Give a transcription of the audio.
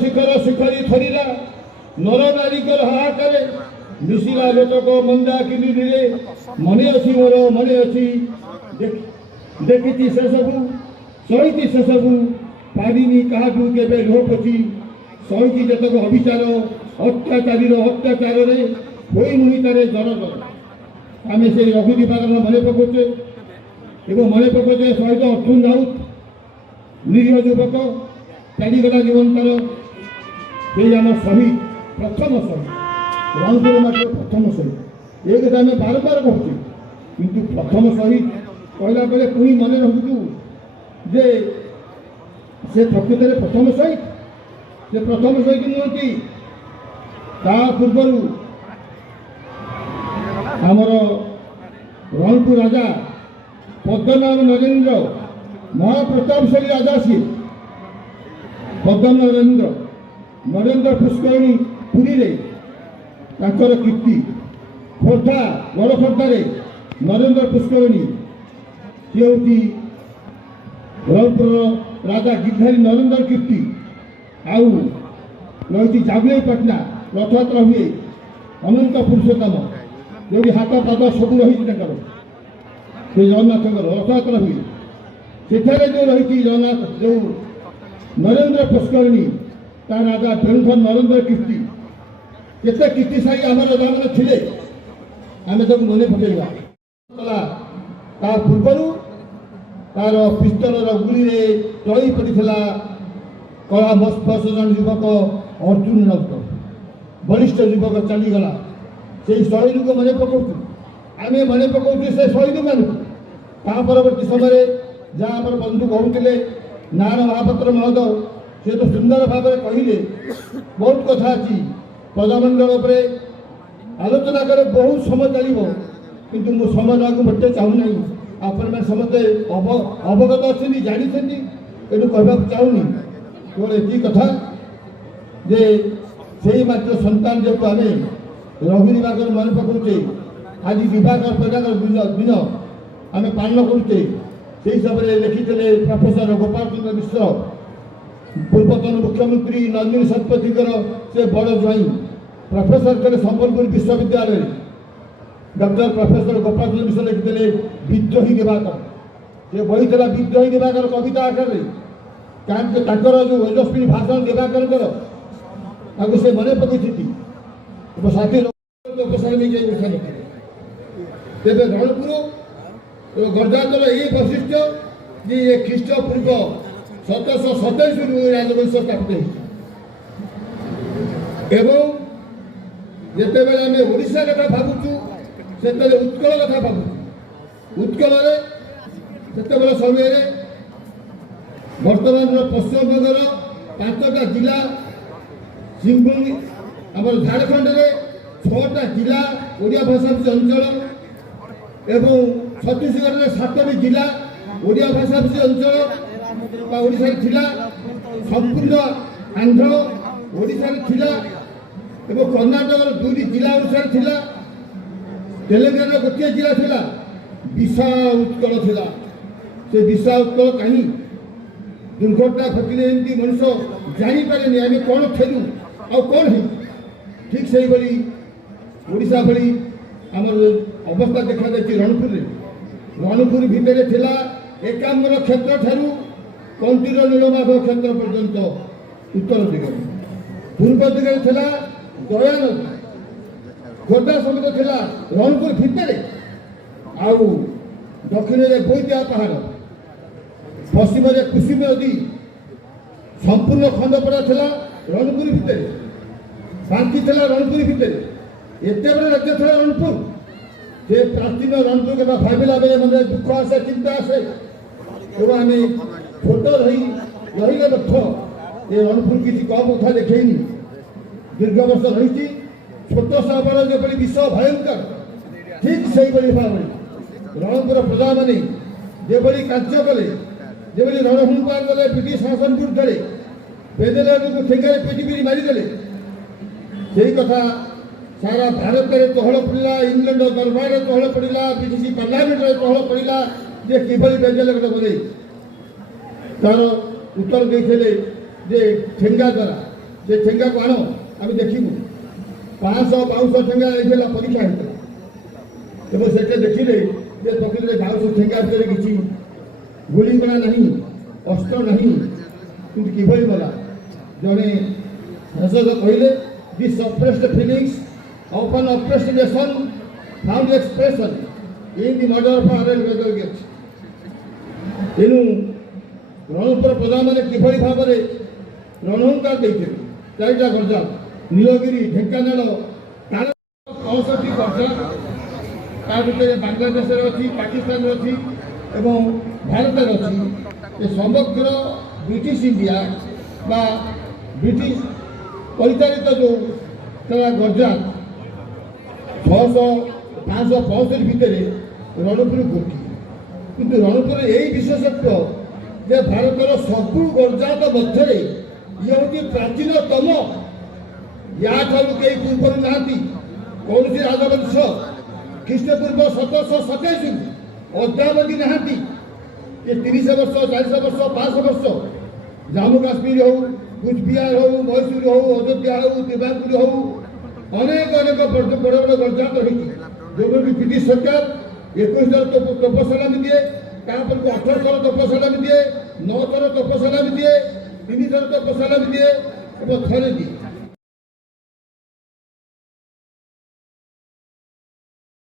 शिखर शिखरी थरिला नर नारिकर हाहाकार मिशिला लोचक मंदाकिनी रे मने अच्छी मोर मने अच्छी देखी से सबू सही से सबू पारिनी क्या केवे लोह पची सही जतक अविचार अत्याचारी अत्याचार होई नुई तारे जर जर आम से रघु दिवाकर मन पकाचे एवं मन पकाचे शहीद अर्जुन राउत निरीह युवक चलीगला जीवन तार ये आम शहीद प्रथम शहीद रंगपुर मात्र प्रथम शहीद एक आम बार बार कहूँ किंतु प्रथम शहीद कहला बेले पुणी मन रखु जे से प्रकृत में प्रथम शहीद से प्रथम शहीद नुहति ता पूर्व आमर रंगपुर राजा पद्मनाभ नरेंद्र महाप्रतापशाली राजा सी पद्मनाभ नरेंद्र पुष्करणी पुरी रे ताकर कीर्ति खोर्धा बड़ खोर्धारे नरेंद्र पुष्करणी सी हूँ रंगपुर राजा गिरधारी नरेंद्र कीर्ति आउ रही जागुई पटना रथयात्रा हुए अनंत पुरुषोत्तम जो हाथ पाद सब रही जगन्नाथ रथयात्रा हुए सेठारे जो रही जगन्नाथ जो नरेंद्र पुष्करणी ता राजा बेणुधर नरेंद्र कीर्ति केते कीर्तिशाली आम राजा मैंने थे आम तक मन पकड़ा ता पूर्वर तार पिस्तलर गुड़ी टली पड़ा कला मस्पस जन युवक अर्जुन राउत वरिष्ठ युवक चलीगला से शहीद को मन पकाऊ आम मन पकाऊ से शहीद मान परवर्ती समय जहाँ आम बंधु कहते नारायण महापात्र महोदय सी तो सुंदर भाव में कहले बहुत कथा अच्छी प्रजामंडल आलोचना करे बहुत समय चलो किंतु मु समय देवाक मोटे चाहूना आपण मैंने समस्ते अवगत अच्छी जानी ये कहवाक चाहूनी केवल ये कथा जे से मात्र सन्तान जो आम रघु दिवाकर मन पकाचे आज दिवाकर प्रजाकर दिन आम पालन करुचे से हिसाब से लिखी प्रोफेसर गोपाल चंद्र मिश्र पूर्वतन मुख्यमंत्री नंदिनी शतपथी से बड़ ज्वाई प्रोफेसर कले संबलपुर विश्वविद्यालय डॉक्टर प्रोफेसर गोपाल चंद्र मिश्र लिखिते विद्रोही दिवाकर से बही था विद्रोही दिवाकर कविता आकार जो ओजस्वी भाषण दिवाकर से मन पकड़ साथी तेज रणपुर गरजातर ये वैशिष्ट्य जे ये ख्रीष्ट पूर्व 1727 राजवंश स्थापित एवं जिते आम ओडिशा कथा भावुचु से उत्कल कथा भावुचु उत्कल से समय बर्तमान पश्चिम बंगर 5टा जिला सिंहभूम आम झारखंड में 6टा जिला ओडिया भाषाभाषी अंचल एवं छत्तीसगढ़ में 7टी जिला ओडिया भाषाभाषी अंचल ओडिशा थिला संपूर्ण आंध्र ओडिशा थिला एवं कर्णाटक 2टी जिला ओडिशा थिला तेलंगाना गोटे जिला थिला विशाल उत्कल थिला से विशाल उत्कल कहीं दुर्घटना घटने एमती मनुष्य जानीपारे आम कौन थेलु आ कौन है ठीक से ओडिशा भली आमर अवस्था देखा जाए रणपुर भितर थिला 51 क्षेत्र ठारू कंटीर नीलमाध क्षेत्र पर्यंत उत्तर दिगरे पूर्व दिगरे थिला दयानदी खोर्धा समेत थिला रणपुर भितर आउ दक्षिण में बोईतिया पहाड़ पश्चिम में कुसुम नदी संपूर्ण खंडपड़ा थिला रणपुर भितर शांति थिला रणपुर भितर एते बड़े राज्य था रणपुर से प्राचीन रणपुर के भाविला बेले मन दुख आसे चिंता आसे एवं आम छोट रही ये रणपुर किसी कम कथा देखेनी दीर्घ वर्ष रही छोट साबड़ जो विश्व भयंकर ठीक से भाव रणपुर प्रजा मैंने जो कार्य कले जो रणहुंकार कले ब्रिटिश शासन विरुद्ध बेदेला ठेंगारे पेटी पिटी मारिदे से कथा सारा भारत में तहल पड़ा इंग्लैंड दरबार में तहल पड़ा ब्रिटिश पार्लियामेंट में तहल पड़ा जे किभली बेदेल तार उत्तर देते जे ठेंगा द्वारा से ठेंगा को आण आम देखू 500 ठेंगा ये परीक्षा होता है से देखिले प्रकृत में गाँव ठेंगा भितर किसी गुलीगोला नहीं अस्त्र नहीं कि किभली गला जड़े शासक कहले the suppressed feelings of an oppressed nation found expression in the murder of R.L. Gates. तेणु रणपुर प्रधान मैंने किभली भाव में रणहुंकार देते चारिटा गर्जा नीलगिरी ढेंकानाल 65 गर्जा ता भर बांग्लादेश अच्छी पाकिस्तान अच्छी एवं भारत अच्छी समग्र ब्रिटिश इंडिया बा ब्रिटिश परिचालित जो गर्जा 565 भितर रणपुर गोटी किंतु रणपुर यही विशेषत्व जे भारतर सबू गर्जात मध्य ये हूँ प्राचीनतम या कई पूर्व ना कौन सी राजवंश ख्रीष्टपूर्व 1727 अद्यावधि नहांती ये 30 वर्ष 40 वर्ष 500 वर्ष जम्मू काश्मीर हो कुचबिहार हो मैसूर हो अयोध्या हो दिबांगपुर हो अनेक अनेक बड़ बड़ गर्जात रही जो ब्रिटिश सरकार 21 थर तपशाला भी दिए 18 थर तपशाला भी दिए 9 थर तपशाला भी दिए 3 थर तपशाला भी दिए थे दिए